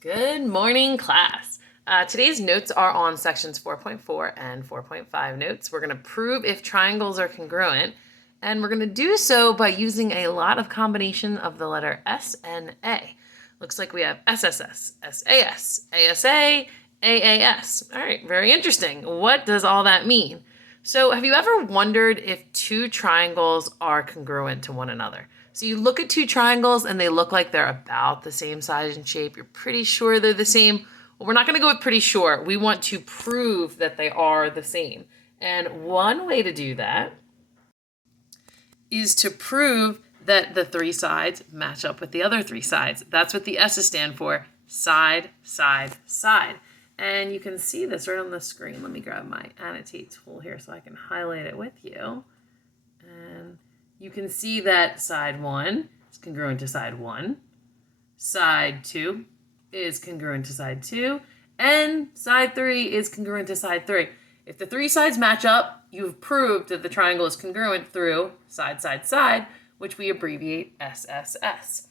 Good morning, class. Today's notes are on sections 4.4 and 4.5 notes. We're going to prove if triangles are congruent, and we're going to do so by using a lot of combination of the letter S and A. Looks like we have SSS, SAS, ASA, AAS. All right, very interesting. What does all that mean? So have you ever wondered if two triangles are congruent to one another? So you look at two triangles and they look like they're about the same size and shape. You're pretty sure they're the same. Well, we're not going to go with pretty sure. We want to prove that they are the same. And one way to do that is to prove that the three sides match up with the other three sides. That's what the S's stand for, side, side, side. And you can see this right on the screen. Let me grab my annotate tool here so I can highlight it with you. And you can see that side 1 is congruent to side 1. Side 2 is congruent to side 2. And side 3 is congruent to side 3. If the three sides match up, you've proved that the triangle is congruent through side, side, side, which we abbreviate SSS.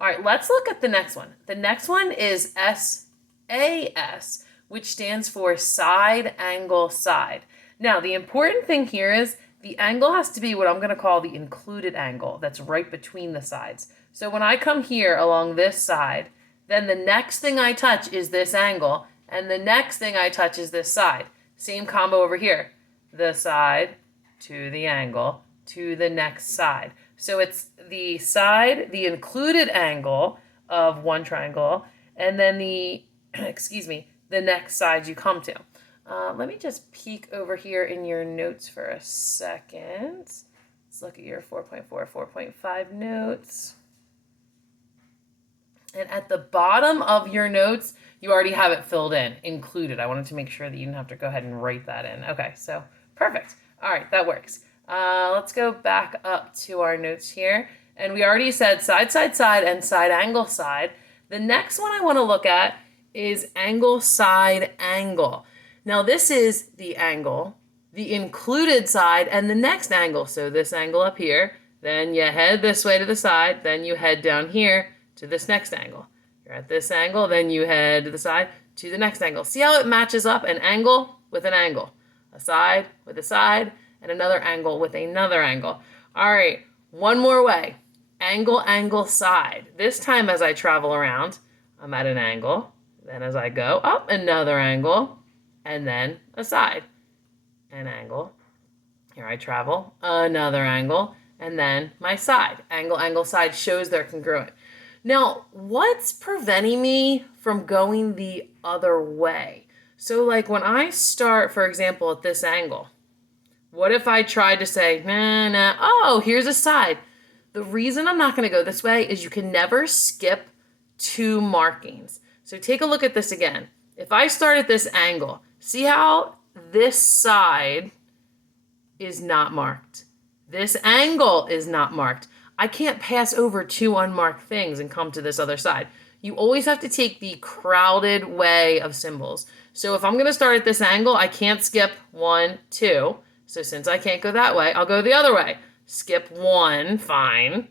All right, let's look at the next one. The next one is SAS, which stands for side, angle, side. Now, the important thing here is the angle has to be what I'm going to call the included angle that's right between the sides. So when I come here along this side, then the next thing I touch is this angle, and the next thing I touch is this side. Same combo over here. The side to the angle to the next side. So it's the side, the included angle of one triangle, and then the, the next side you come to. Let me just peek over here in your notes for a second. Let's look at your 4.4, 4.5 notes. And at the bottom of your notes, you already have it filled in, included. I wanted to make sure that you didn't have to go ahead and write that in. Okay, so perfect. All right, that works. Let's go back up to our notes here. And we already said side, side, side, and side, angle, side. The next one I want to look at is angle, side, angle. Now this is the angle, the included side, and the next angle. So this angle up here, then you head this way to the side, then you head down here to this next angle. You're at this angle, then you head to the side to the next angle. See how it matches up? An angle with an angle, a side with a side, and another angle with another angle. All right, one more way. Angle, angle, side. This time as I travel around, I'm at an angle. Then as I go up, another angle. And then a side, an angle. Here I travel, another angle, and then my side. Angle, angle, side shows they're congruent. Now, what's preventing me from going the other way? So like when I start, for example, at this angle, what if I tried to say, oh, here's a side. The reason I'm not going to go this way is you can never skip two markings. So take a look at this again. If I start at this angle, see how this side is not marked. This angle is not marked. I can't pass over two unmarked things and come to this other side. You always have to take the crowded way of symbols. So if I'm going to start at this angle, I can't skip 1, 2. So since I can't go that way, I'll go the other way. Skip 1, fine.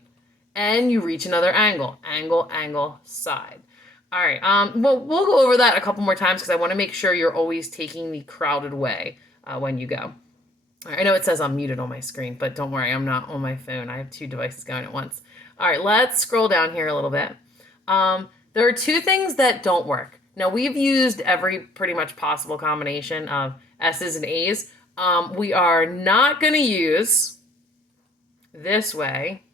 And you reach another angle. Angle, angle, side. All right, well, we'll go over that a couple more times because I want to make sure you're always taking the crowded way when you go. All right, I know it says I'm muted on my screen, but don't worry, I'm not on my phone. I have two devices going at once. All right, let's scroll down here a little bit. There are two things that don't work. Now, we've used every pretty much possible combination of S's and A's. We are not going to use this way,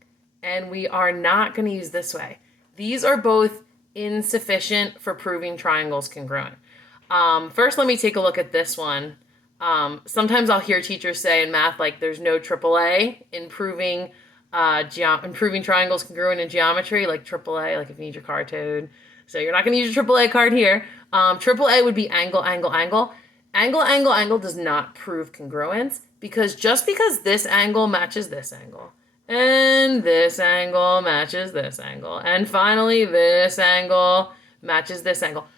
and we are not going to use this way. These are both insufficient for proving triangles congruent. First, let me take a look at this one. Sometimes I'll hear teachers say in math, like there's no AAA in proving triangles congruent in geometry, like AAA, like if you need your car towed. So you're not going to use your AAA card here. AAA would be angle, angle, angle. Angle, angle, angle does not prove congruence because just because this angle matches this angle, and this angle matches this angle. And finally, this angle matches this angle.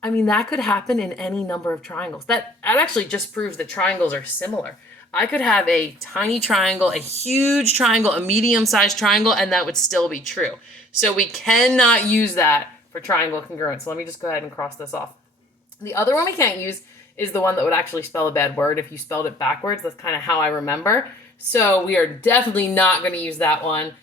I mean, that could happen in any number of triangles. That actually just proves that triangles are similar. I could have a tiny triangle, a huge triangle, a medium-sized triangle, and that would still be true. So we cannot use that for triangle congruent. So let me just go ahead and cross this off. The other one we can't use is the one that would actually spell a bad word if you spelled it backwards. That's kind of how I remember. So we are definitely not going to use that one.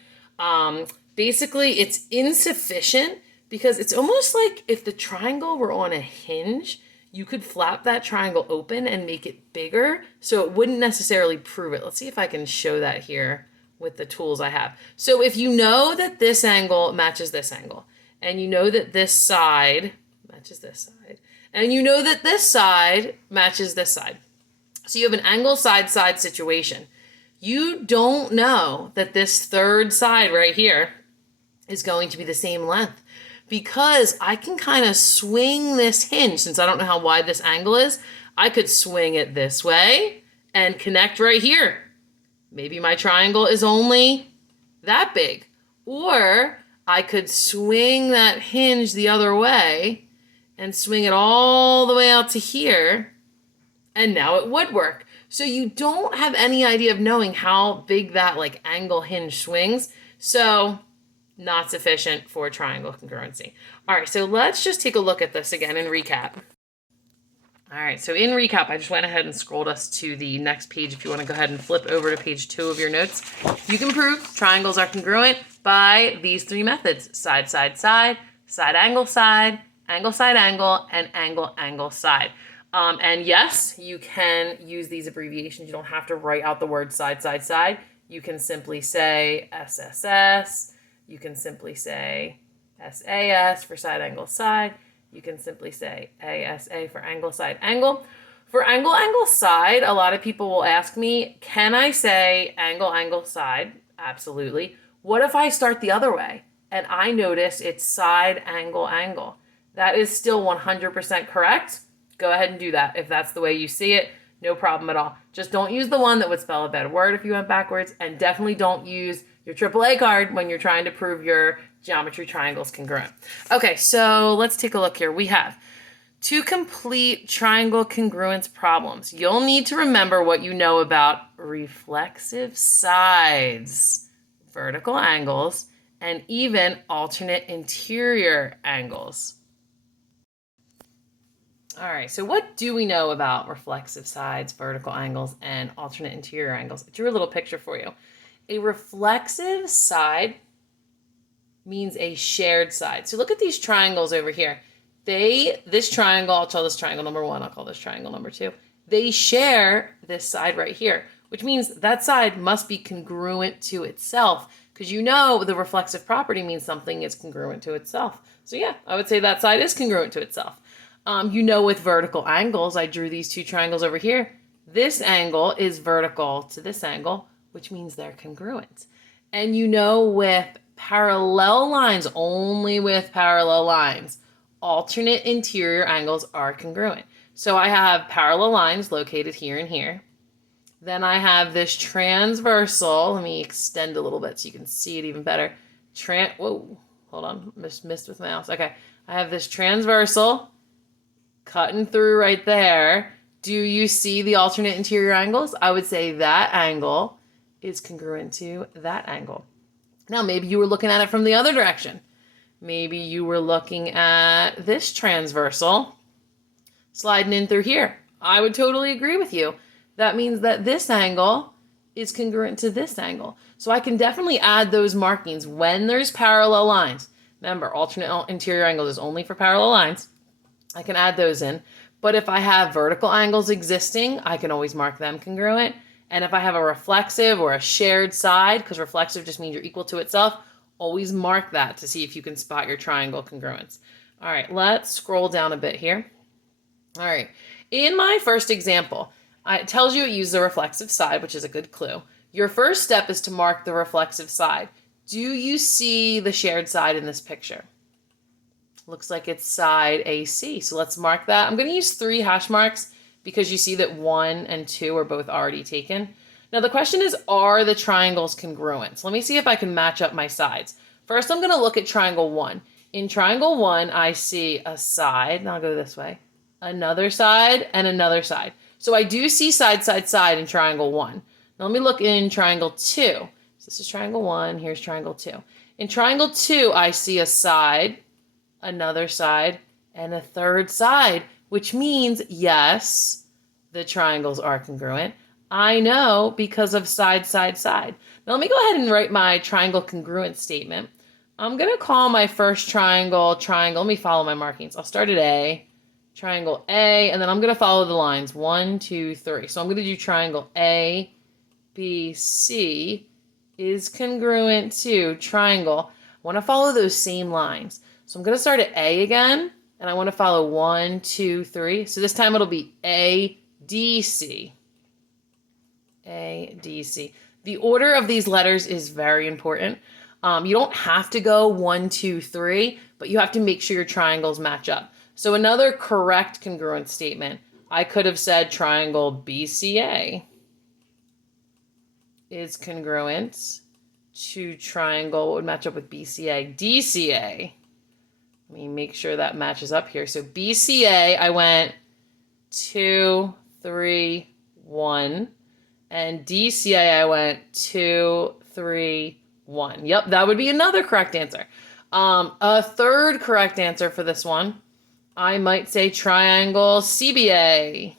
Basically, it's insufficient because it's almost like if the triangle were on a hinge, you could flap that triangle open and make it bigger, so it wouldn't necessarily prove it. Let's see if I can show that here with the tools I have. So if you know that this angle matches this angle, and you know that this side matches this side, and you know that this side matches this side, so you have an angle side-side situation. You don't know that this third side right here is going to be the same length, because I can kind of swing this hinge. Since I don't know how wide this angle is, I could swing it this way and connect right here. Maybe my triangle is only that big. Or I could swing that hinge the other way and swing it all the way out to here, and now it would work. So you don't have any idea of knowing how big that like angle hinge swings. So not sufficient for triangle congruency. All right, so let's just take a look at this again and recap. All right, so in recap, I just went ahead and scrolled us to the next page. If you want to go ahead and flip over to page 2 of your notes, you can prove triangles are congruent by these 3 methods: side, side, side, side, angle, side, angle, and angle, angle, side. And yes, you can use these abbreviations. You don't have to write out the word side, side, side. You can simply say SSS. You can simply say SAS for side, angle, side. You can simply say ASA for angle, side, angle. For angle, angle, side, a lot of people will ask me, can I say angle, angle, side? Absolutely. What if I start the other way and I notice it's side, angle, angle? That is still 100% correct. Go ahead and do that. If that's the way you see it, no problem at all. Just don't use the one that would spell a bad word if you went backwards, and definitely don't use your AAA card when you're trying to prove your geometry triangles congruent. Okay, so let's take a look here. We have 2 complete triangle congruence problems. You'll need to remember what you know about reflexive sides, vertical angles, and even alternate interior angles. All right, so what do we know about reflexive sides, vertical angles, and alternate interior angles? I drew a little picture for you. A reflexive side means a shared side. So look at these triangles over here. This triangle, I'll call this triangle number 1, I'll call this triangle number 2. They share this side right here, which means that side must be congruent to itself, because you know the reflexive property means something is congruent to itself. So yeah, I would say that side is congruent to itself. You know, with vertical angles, I drew these 2 triangles over here. This angle is vertical to this angle, which means they're congruent. And you know, with parallel lines, only with parallel lines, alternate interior angles are congruent. So I have parallel lines located here and here. Then I have this transversal. Let me extend a little bit so you can see it even better. Whoa, hold on, missed with my mouse. Okay, I have this transversal cutting through right there. Do you see the alternate interior angles? I would say that angle is congruent to that angle. Now, maybe you were looking at it from the other direction. Maybe you were looking at this transversal sliding in through here. I would totally agree with you. That means that this angle is congruent to this angle. So I can definitely add those markings when there's parallel lines. Remember, alternate interior angles is only for parallel lines. I can add those in. But if I have vertical angles existing, I can always mark them congruent. And if I have a reflexive or a shared side, because reflexive just means you're equal to itself, always mark that to see if you can spot your triangle congruence. All right, let's scroll down a bit here. All right, in my first example, it tells you it uses a reflexive side, which is a good clue. Your first step is to mark the reflexive side. Do you see the shared side in this picture? Looks like it's side AC. So let's mark that. I'm going to use 3 hash marks because you see that 1 and 2 are both already taken. Now the question is, are the triangles congruent? So let me see if I can match up my sides. First, I'm going to look at triangle 1. In triangle 1, I see a side, and I'll go this way, another side, and another side. So I do see side, side, side in triangle 1. Now let me look in triangle 2. So this is triangle 1, here's triangle 2. In triangle 2, I see a side, another side, and a third side, which means, yes, the triangles are congruent. I know because of side, side, side. Now let me go ahead and write my triangle congruent statement. I'm going to call my first triangle, triangle. Let me follow my markings. I'll start at A, triangle A, and then I'm going to follow the lines 1, 2, 3. So I'm going to do triangle A, B, C is congruent to triangle. I want to follow those same lines. So I'm going to start at A again, and I want to follow 1, 2, 3. So this time it'll be A, D, C. A, D, C. The order of these letters is very important. You don't have to go 1, 2, 3, but you have to make sure your triangles match up. So another correct congruent statement, I could have said triangle BCA is congruent to triangle, what would match up with BCA? DCA. Let me make sure that matches up here. So BCA, I went 2, 3, 1. And DCA, I went 2, 3, 1. Yep, that would be another correct answer. A third correct answer for this one, I might say triangle CBA.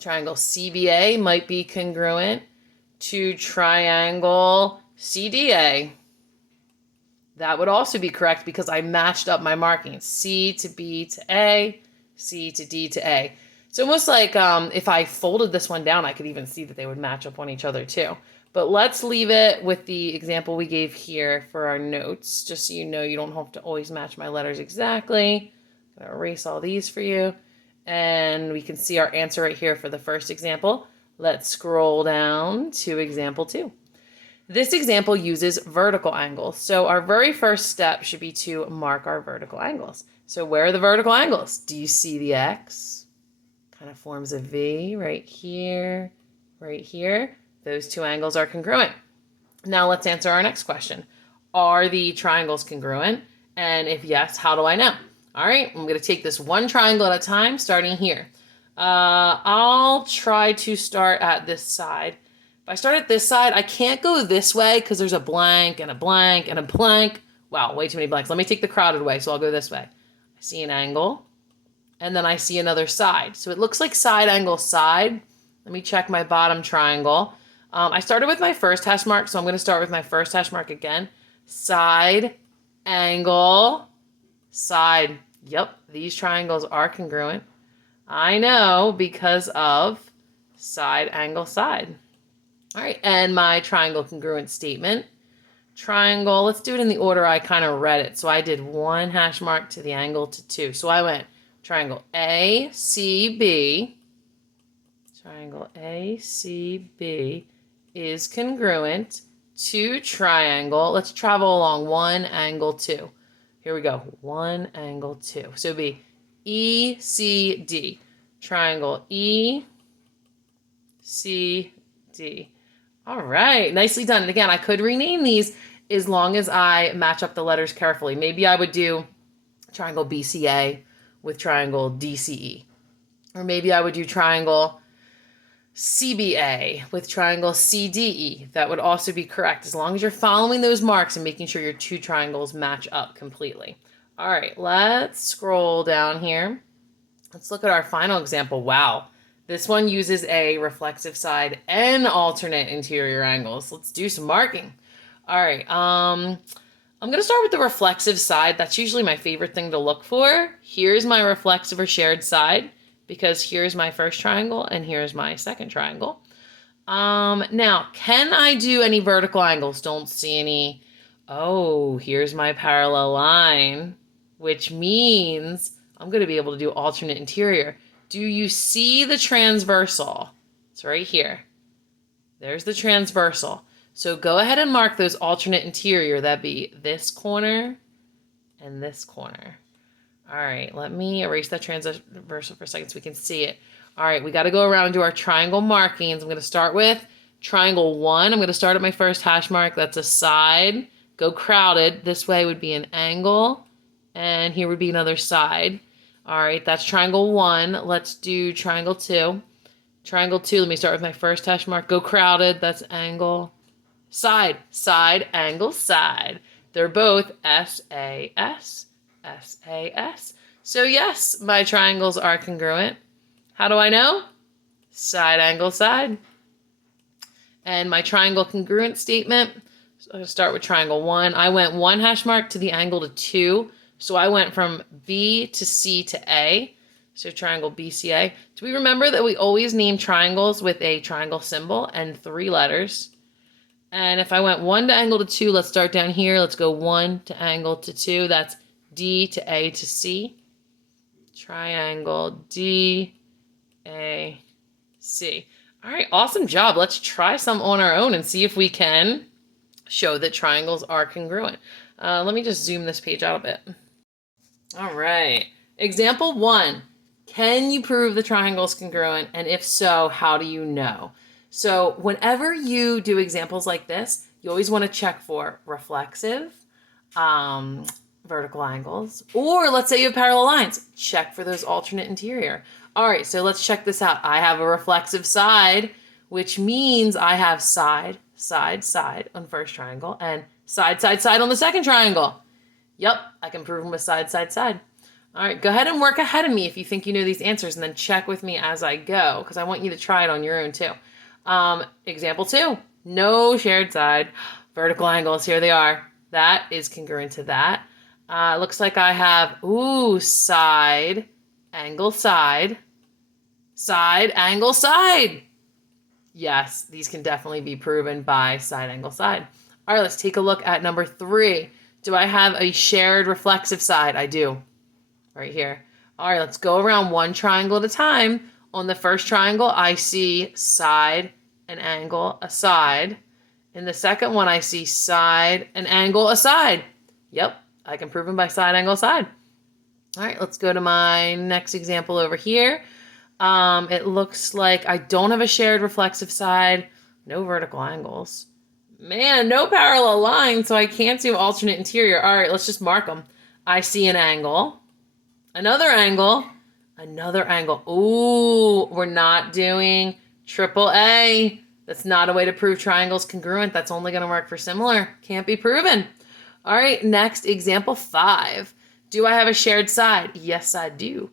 Triangle CBA might be congruent to triangle CDA. That would also be correct because I matched up my markings. C to B to A, C to D to A. It's almost like if I folded this one down, I could even see that they would match up on each other too. But let's leave it with the example we gave here for our notes, just so you know you don't have to always match my letters exactly. I'm going to erase all these for you. And we can see our answer right here for the first example. Let's scroll down to example 2. This example uses vertical angles. So our very first step should be to mark our vertical angles. So where are the vertical angles? Do you see the X? Kind of forms a V right here, right here. Those two angles are congruent. Now let's answer our next question. Are the triangles congruent? And if yes, how do I know? All right, I'm going to take this one triangle at a time, starting here. I'll try to start at this side. If I start at this side, I can't go this way because there's a blank and a blank and a blank. Wow, way too many blanks. Let me take the crowded way, so I'll go this way. I see an angle, and then I see another side. So it looks like side, angle, side. Let me check my bottom triangle. I started with my first hash mark, so I'm going to start with my first hash mark again. Side, angle, side. Yep, these triangles are congruent. I know because of side, angle, side. All right, and my triangle congruent statement. Triangle, let's do it in the order I kind of read it. So I did one hash mark to the angle to 2. So I went triangle ACB. Triangle ACB is congruent to triangle. Let's travel along 1 angle 2. Here we go. 1 angle 2. So it'd be ECD. Triangle ECD. All right. Nicely done. And again, I could rename these as long as I match up the letters carefully. Maybe I would do triangle BCA with triangle DCE. Or maybe I would do triangle CBA with triangle CDE. That would also be correct as long as you're following those marks and making sure your two triangles match up completely. All right, let's scroll down here. Let's look at our final example. Wow, this one uses a reflexive side and alternate interior angles. Let's do some marking. All right, I'm going to start with the reflexive side. That's usually my favorite thing to look for. Here's my reflexive or shared side, because here's my first triangle and here's my second triangle. Now, can I do any vertical angles? Don't see any. Oh, here's my parallel line, which means I'm going to be able to do alternate interior. Do you see the transversal? It's right here. There's the transversal. So go ahead and mark those alternate interior. That'd be this corner and this corner. All right, let me erase that transversal for a second so we can see it. All right, we got to go around and do our triangle markings. I'm going to start with triangle 1. I'm going to start at my first hash mark. That's a side. Go crowded. This way would be an angle, and here would be another side. All right, that's triangle 1. Let's do triangle 2. Triangle 2, let me start with my first hash mark. Go crowded. That's angle, side, side, angle, side. They're both SAS, SAS. So yes, my triangles are congruent. How do I know? Side, angle, side. And my triangle congruent statement, so I'm going to start with triangle 1. I went 1 hash mark to the angle to 2. So I went from B to C to A. So triangle BCA. Do we remember that we always name triangles with a triangle symbol and 3 letters? And if I went 1 to angle to 2, let's start down here. Let's go 1 to angle to 2. That's D to A to C. Triangle D, A, C. All right, awesome job. Let's try some on our own and see if we can show that triangles are congruent. Let me just zoom this page out a bit. All right, example 1. Can you prove the triangle is congruent? And if so, how do you know? So whenever you do examples like this, you always want to check for reflexive, vertical angles, or let's say you have parallel lines. Check for those alternate interior. All right, so let's check this out. I have a reflexive side, which means I have side, side, side on the first triangle and side, side, side on the second triangle. Yep, I can prove them with side, side, side. All right, go ahead and work ahead of me if you think you know these answers, and then check with me as I go, because I want you to try it on your own too. Example 2, no shared side. Vertical angles, here they are. That is congruent to that. Looks like I have, side, angle, side, side, angle, side. Yes, these can definitely be proven by side, angle, side. All right, let's take a look at number 3. Do I have a shared reflexive side? I do, right here. All right, let's go around one triangle at a time. On the first triangle, I see side, an angle, a side. In the second one, I see side, an angle, a side. Yep, I can prove them by side, angle, side. All right, let's go to my next example over here. It looks like I don't have a shared reflexive side, no vertical angles. Man, no parallel lines, so I can't do alternate interior. All right, let's just mark them. I see an angle, another angle, another angle. Ooh, we're not doing AAA. That's not a way to prove triangles congruent. That's only going to work for similar. Can't be proven. All right, next, example 5. Do I have a shared side? Yes, I do.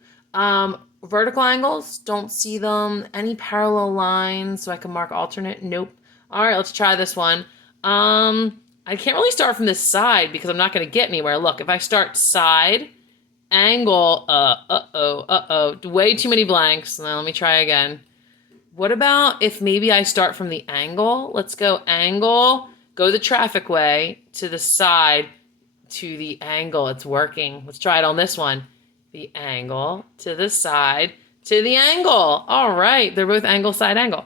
Vertical angles, don't see them. Any parallel lines, so I can mark alternate? Nope. All right, let's try this one. I can't really start from this side because I'm not going to get anywhere. Look, if I start side, angle, way too many blanks. Now let me try again. What about if maybe I start from the angle? Let's go angle, go the traffic way to the side to the angle. It's working. Let's try it on this one. The angle to the side to the angle. All right, they're both angle, side, angle.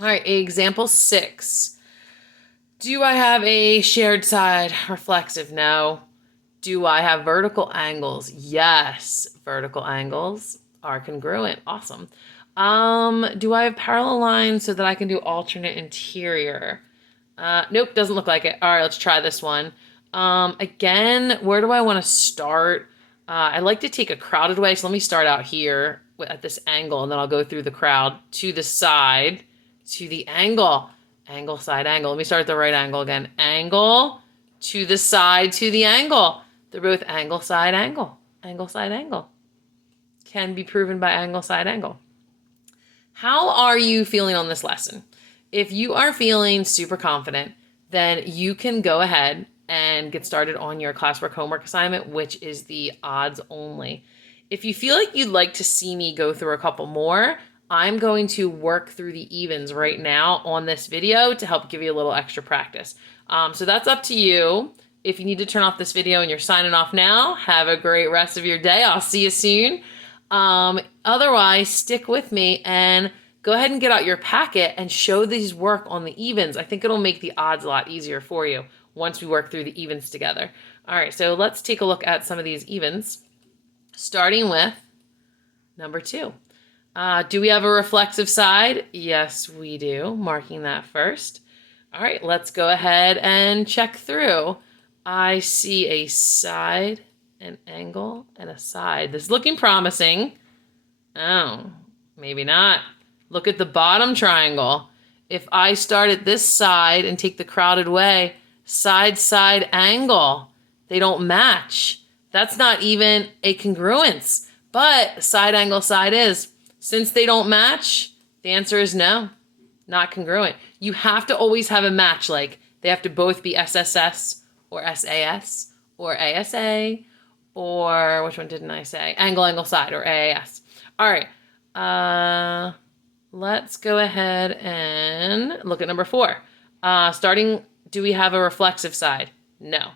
All right, example 6. Do I have a shared side reflexive? No. Do I have vertical angles? Yes, vertical angles are congruent. Awesome. Do I have parallel lines so that I can do alternate interior? Nope, doesn't look like it. All right, let's try this one. Again, where do I want to start? I like to take a crowded way, so let me start out here at this angle, and then I'll go through the crowd to the side, to the angle. Angle, side, angle. Let me start at the right angle again. Angle to the side, to the angle. They're both angle, side, angle. Angle, side, angle. Can be proven by angle, side, angle. How are you feeling on this lesson? If you are feeling super confident, then you can go ahead and get started on your classwork homework assignment, which is the odds only. If you feel like you'd like to see me go through a couple more, I'm going to work through the evens right now on this video to help give you a little extra practice. So that's up to you. If you need to turn off this video and you're signing off now, have a great rest of your day. I'll see you soon. Otherwise, stick with me and go ahead and get out your packet and show these work on the evens. I think it'll make the odds a lot easier for you once we work through the evens together. All right, so let's take a look at some of these evens, starting with number 2. Do we have a reflexive side? Yes, we do. Marking that first. All right, let's go ahead and check through. I see a side, an angle, and a side. This is looking promising. Oh, maybe not. Look at the bottom triangle. If I start at this side and take the crowded way, Side, side angle. They don't match. That's not even a congruence, but side angle side is. Since they don't match, the answer is no, not congruent. You have to always have a match, like they have to both be SSS or SAS or ASA or which one didn't I say? Angle, angle, side or AAS. All right, let's go ahead and look at number 4. Starting, do we have a reflexive side? No.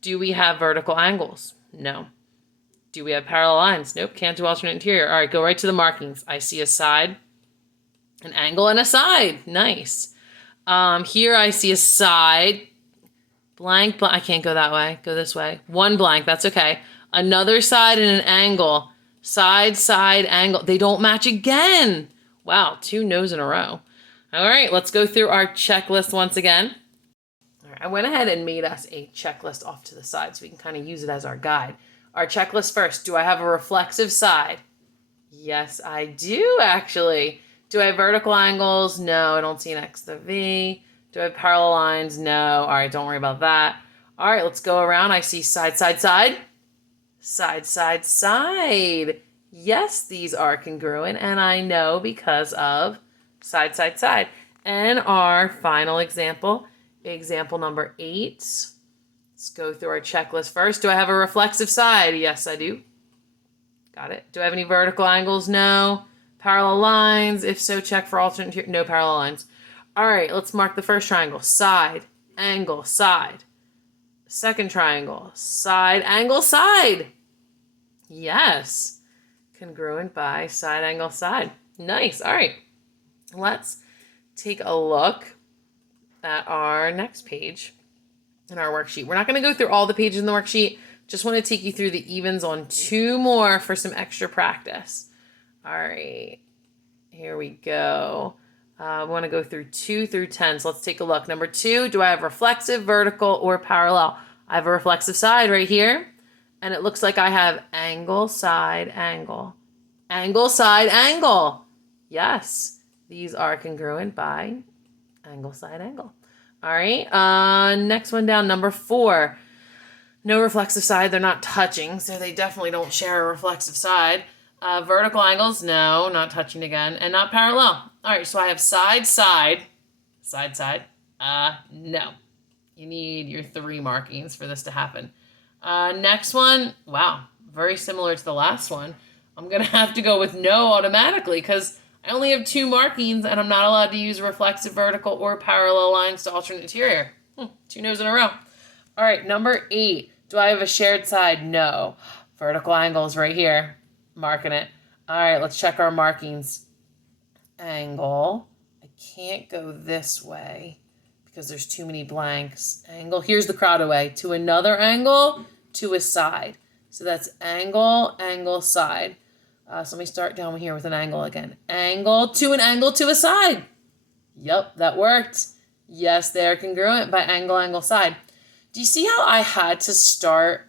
Do we have vertical angles? No. Do we have parallel lines? Nope, can't do alternate interior. All right, go right to the markings. I see a side, an angle, and a side. Nice. Here I see a side, blank, I can't go that way. Go this way. One blank, that's okay. Another side and an angle. Side, side, angle. They don't match again. Wow, 2 no's in a row. All right, let's go through our checklist once again. All right, I went ahead and made us a checklist off to the side so we can kind of use it as our guide. Our checklist first. Do I have a reflexive side? Yes, I do, actually. Do I have vertical angles? No, I don't see an X to V. Do I have parallel lines? No. All right, don't worry about that. All right, let's go around. I see side, side, side. Side, side, side. Yes, these are congruent, and I know because of side, side, side. And our final example, example number 8. Let's go through our checklist first. Do I have a reflexive side? Yes, I do. Got it. Do I have any vertical angles? No. Parallel lines? If so, check for alternate. No parallel lines. All right, let's mark the first triangle. Side, angle, side. Second triangle. Side, angle, side. Yes. Congruent by side, angle, side. Nice. All right. Let's take a look at our next page in our worksheet. We're not going to go through all the pages in the worksheet. Just want to take you through the evens on 2 more for some extra practice. All right. Here we go. I want to go through 2 through 10. So let's take a look. Number 2, do I have reflexive, vertical, or parallel? I have a reflexive side right here. And it looks like I have angle, side, angle. Angle, side, angle. Yes. These are congruent by angle, side, angle. All right. Next one down, number 4. No reflexive side. They're not touching, so they definitely don't share a reflexive side. Vertical angles, no, not touching again, and not parallel. All right, so I have side, side, side, side. No. You need your 3 markings for this to happen. Next one, wow, very similar to the last one. I'm going to have to go with no automatically because I only have 2 markings and I'm not allowed to use reflexive, vertical, or parallel lines to alternate interior. 2 no's in a row. All right, number 8. Do I have a shared side? No. Vertical angles right here. Marking it. All right, let's check our markings. Angle. I can't go this way because there's too many blanks. Angle. Here's the crowd away. To another angle, to a side. So that's angle, angle, side. So let me start down here with an angle again. Angle, to a side. Yep, that worked. Yes, they're congruent by angle, angle, side. Do you see how I had to start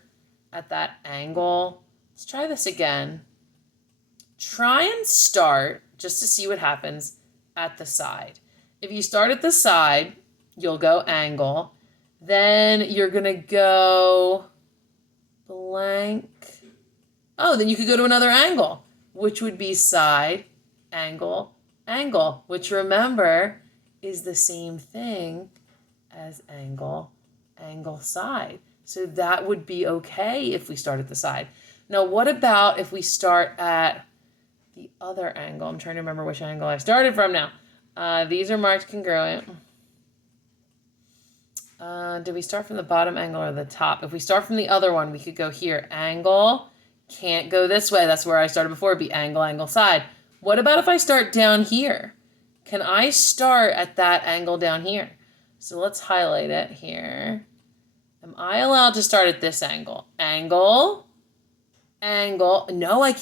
at that angle? Let's try this again. Try and start, just to see what happens, at the side. If you start at the side, you'll go angle. Then you're going to go blank. Oh, then you could go to another angle, which would be side, angle, angle, which remember is the same thing as angle, angle, side. So that would be okay if we start at the side. Now, what about if we start at the other angle? I'm trying to remember which angle I started from now. These are marked congruent. Did we start from the bottom angle or the top? If we start from the other one, we could go here. Angle, can't go this way. That's where I started before. It'd be angle, angle, side. What about if I start down here? Can I start at that angle down here? So let's highlight it here. Am I allowed to start at this angle? Angle, angle. No, I can't.